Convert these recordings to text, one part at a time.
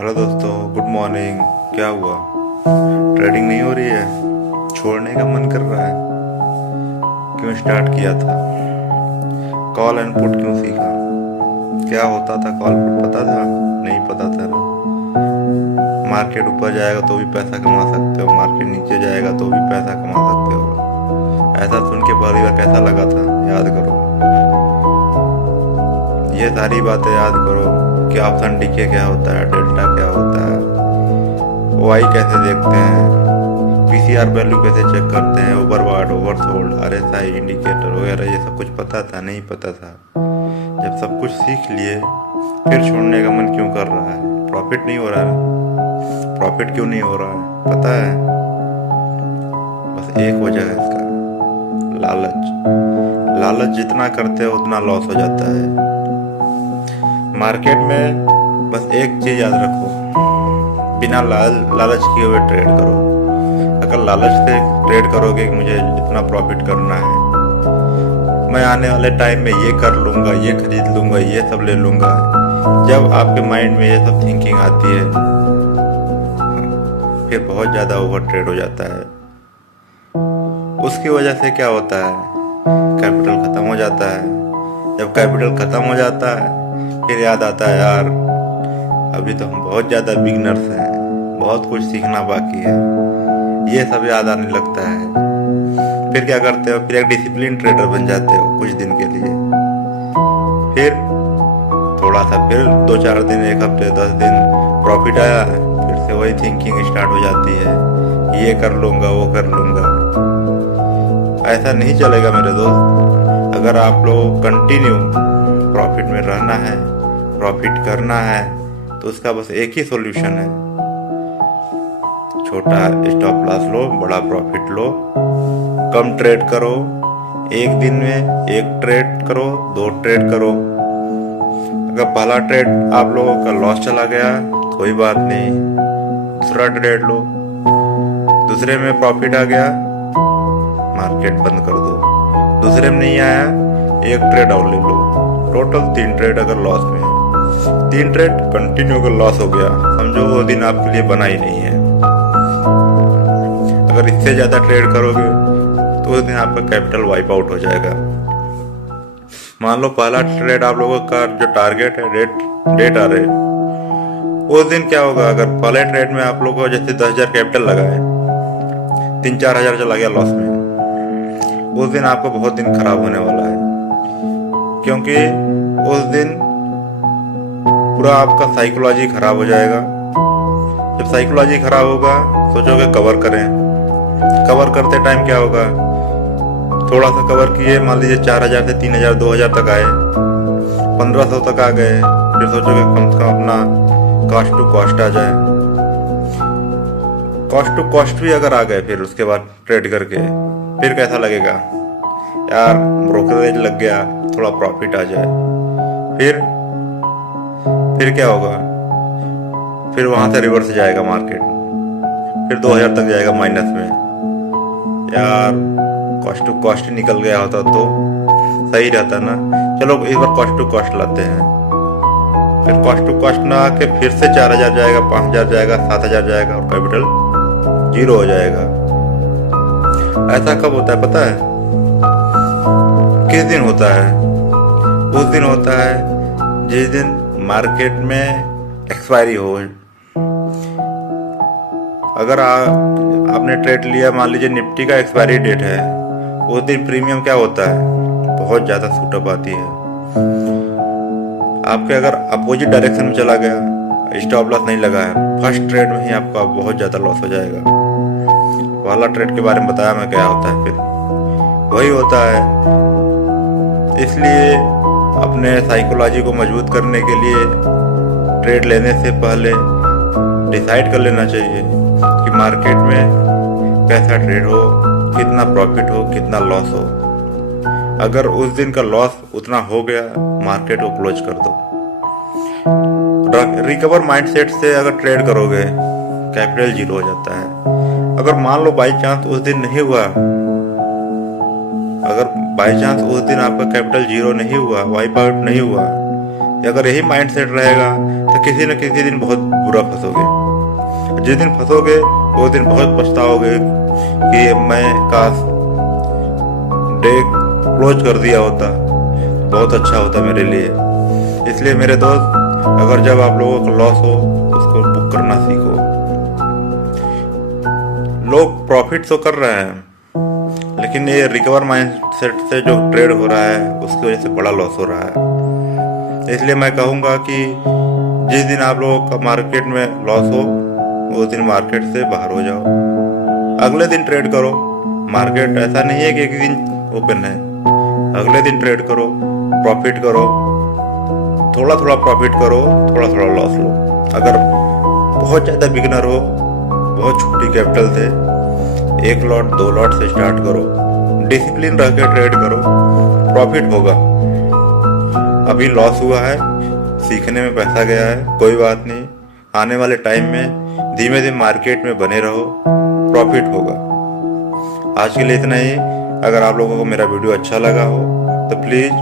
Hello दोस्तों, good morning. क्या हुआ? ट्रेडिंग नहीं हो रही है? छोड़ने का मन कर रहा है? क्यों स्टार्ट किया था? कॉल एंड पुट क्यों सीखा? क्या होता था कॉल पुट पता था? नहीं पता था ना। मार्केट ऊपर जाएगा तो भी पैसा कमा सकते हो, मार्केट नीचे जाएगा तो भी पैसा कमा सकते हो। ऐसा सुन के पहली बार कैसा लगा था? याद करो, ये सारी बातें याद करो कि ऑप्शन डीके क्या होता है, डेल्टा क्या होता है, वाई कैसे देखते हैं, पीसीआर वैल्यू कैसे चेक करते हैं, ओवरबॉट, ओवरसोल्ड, आरएसआई इंडिकेटर वगैरह, ये सब कुछ पता था? नहीं पता था। जब सब कुछ सीख लिए फिर छोड़ने का मन क्यों कर रहा है? प्रॉफिट नहीं हो रहा है। प्रॉफिट क्यों नहीं हो रहा है पता है? बस एक वजह है इसका, लालच। लालच जितना करते हो उतना लॉस हो जाता है। मार्केट में बस एक चीज याद रखो, बिना लालच किए हुए ट्रेड करो। अगर लालच से ट्रेड करोगे कि मुझे इतना प्रॉफिट करना है, मैं आने वाले टाइम में ये कर लूंगा, ये खरीद लूंगा, ये सब ले लूंगा, जब आपके माइंड में ये सब थिंकिंग आती है फिर बहुत ज्यादा ओवर ट्रेड हो जाता है। उसकी वजह से क्या होता है? कैपिटल खत्म हो जाता है। जब कैपिटल खत्म हो जाता है फिर याद आता है, यार अभी तो हम बहुत ज़्यादा बिगनर्स हैं, बहुत कुछ सीखना बाकी है। ये सब याद आने लगता है। फिर क्या करते हो? फिर एक डिसिप्लिन ट्रेडर बन जाते हो कुछ दिन के लिए। फिर थोड़ा सा, फिर 2-4 दिन, 1 हफ्ते, 10 दिन प्रॉफिट आया, फिर से वही थिंकिंग स्टार्ट हो जाती है, ये कर लूँगा, वो कर लूँगा। ऐसा नहीं चलेगा मेरे दोस्त। अगर आप लोग कंटिन्यू प्रॉफिट में रहना है, प्रॉफिट करना है, तो उसका बस एक ही सॉल्यूशन है, छोटा स्टॉप लॉस लो, बड़ा प्रॉफिट लो, कम ट्रेड करो। एक दिन में 1 ट्रेड करो, 2 ट्रेड करो। अगर पहला ट्रेड आप लोगों का लॉस चला गया कोई बात नहीं, दूसरा ट्रेड लो। दूसरे में प्रॉफिट आ गया, मार्केट बंद कर दो। दूसरे में नहीं आया, 1 ट्रेड और ले लो। टोटल 3 ट्रेड अगर लॉस में है, 3 ट्रेड कंटिन्यू अगर लॉस हो गया, समझो वो दिन आपके लिए बना ही नहीं है। अगर इससे ज्यादा ट्रेड करोगे तो उस दिन आपका कैपिटल वाइप आउट हो जाएगा। मान लो पहला ट्रेड आप लोगों का जो टारगेट है, डेट आ रहे, उस दिन क्या होगा? अगर पहले ट्रेड में आप लोगों को जैसे 10,000 कैपिटल लगाए, 3-4 हजार चला गया लॉस में, उस दिन आपको बहुत दिन खराब होने वाला है। क्योंकि उस दिन पूरा आपका साइकोलॉजी खराब हो जाएगा। जब साइकोलॉजी खराब होगा, सोचोगे कवर करें। कवर करते टाइम क्या होगा? थोड़ा सा कवर किए, मान लीजिए 4,000 से 3,000, 2,000 तक आए, 1,500 तक आ गए, फिर सोचोगे कम से कम अपना कॉस्ट टू कॉस्ट आ जाए। कॉस्ट टू कॉस्ट भी अगर आ गए फिर उसके बाद ट्रेड करके, फिर कैसा लगेगा? यार ब्रोकरेज लग गया, थोड़ा प्रॉफिट आ जाए। फिर क्या होगा? फिर वहां से रिवर्स जाएगा मार्केट, फिर 2,000 तक जाएगा माइनस में। यार कॉस्ट टू कॉस्ट निकल गया होता तो सही रहता ना। चलो इस बार कॉस्ट टू कॉस्ट लाते हैं। फिर कॉस्ट टू कॉस्ट ना आके फिर से 4,000 जाएगा, 5,000 जाएगा, 7,000 जाएगा और कैपिटल 0 हो जाएगा। ऐसा कब होता है पता है? किस दिन होता है? उस दिन होता है जिस दिन मार्केट में एक्सपायरी हो। अगर आपने ट्रेड लिया, मान लीजिए निफ्टी का एक्सपायरी डेट है, उस दिन प्रीमियम क्या होता है? बहुत ज्यादा सूटअप आती है। आपके अगर अपोजिट डायरेक्शन में चला गया, स्टॉप लॉस नहीं लगा है, फर्स्ट ट्रेड में ही आपका बहुत ज्यादा लॉस हो जाएगा। पहला ट्रेड के बारे में बताया मैं क्या होता है, फिर वही होता है। इसलिए अपने साइकोलॉजी को मजबूत करने के लिए ट्रेड लेने से पहले डिसाइड कर लेना चाहिए कि मार्केट में कैसा ट्रेड हो, कितना प्रॉफिट हो, कितना लॉस हो। अगर उस दिन का लॉस उतना हो गया, मार्केट को क्लोज कर दो। रिकवर माइंडसेट से अगर ट्रेड करोगे, कैपिटल 0 हो जाता है। अगर मान लो बाई चांस उस दिन नहीं हुआ, अगर बाई चांस उस दिन आपका कैपिटल 0 नहीं हुआ, वाइप आउट नहीं हुआ, अगर यही माइंड सेट रहेगा तो किसी न किसी दिन बहुत बुरा फंसोगे। जिस दिन फंसोगे वो दिन बहुत पछताओगे कि मैं काश डे क्लोज कर दिया होता, बहुत अच्छा होता मेरे लिए। इसलिए मेरे दोस्त, अगर जब आप लोगों को लॉस हो उसको बुक करना सीखो। लोग प्रॉफिट तो कर रहे हैं, लेकिन ये रिकवर माइंडसेट से जो ट्रेड हो रहा है उसकी वजह से बड़ा लॉस हो रहा है। इसलिए मैं कहूँगा कि जिस दिन आप लोगों का मार्केट में लॉस हो उस दिन मार्केट से बाहर हो जाओ, अगले दिन ट्रेड करो। मार्केट ऐसा नहीं है कि एक दिन ओपन है, अगले दिन ट्रेड करो, प्रॉफिट करो, थोड़ा थोड़ा प्रॉफिट करो, थोड़ा थोड़ा लॉस लो। अगर बहुत ज़्यादा बिगिनर हो, बहुत छोटी कैपिटल से 1 लॉट 2 लॉट से स्टार्ट करो, डिसिप्लिन रह के ट्रेड करो, प्रॉफिट होगा। अभी लॉस हुआ है, सीखने में पैसा गया है, कोई बात नहीं, आने वाले टाइम में धीमे धीमे मार्केट में बने रहो, प्रॉफिट होगा। आज के लिए इतना ही। अगर आप लोगों को मेरा वीडियो अच्छा लगा हो तो प्लीज़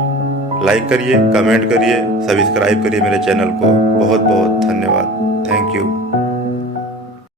लाइक करिए, कमेंट करिए, सब्सक्राइब करिए मेरे चैनल को। बहुत बहुत धन्यवाद। Thank you.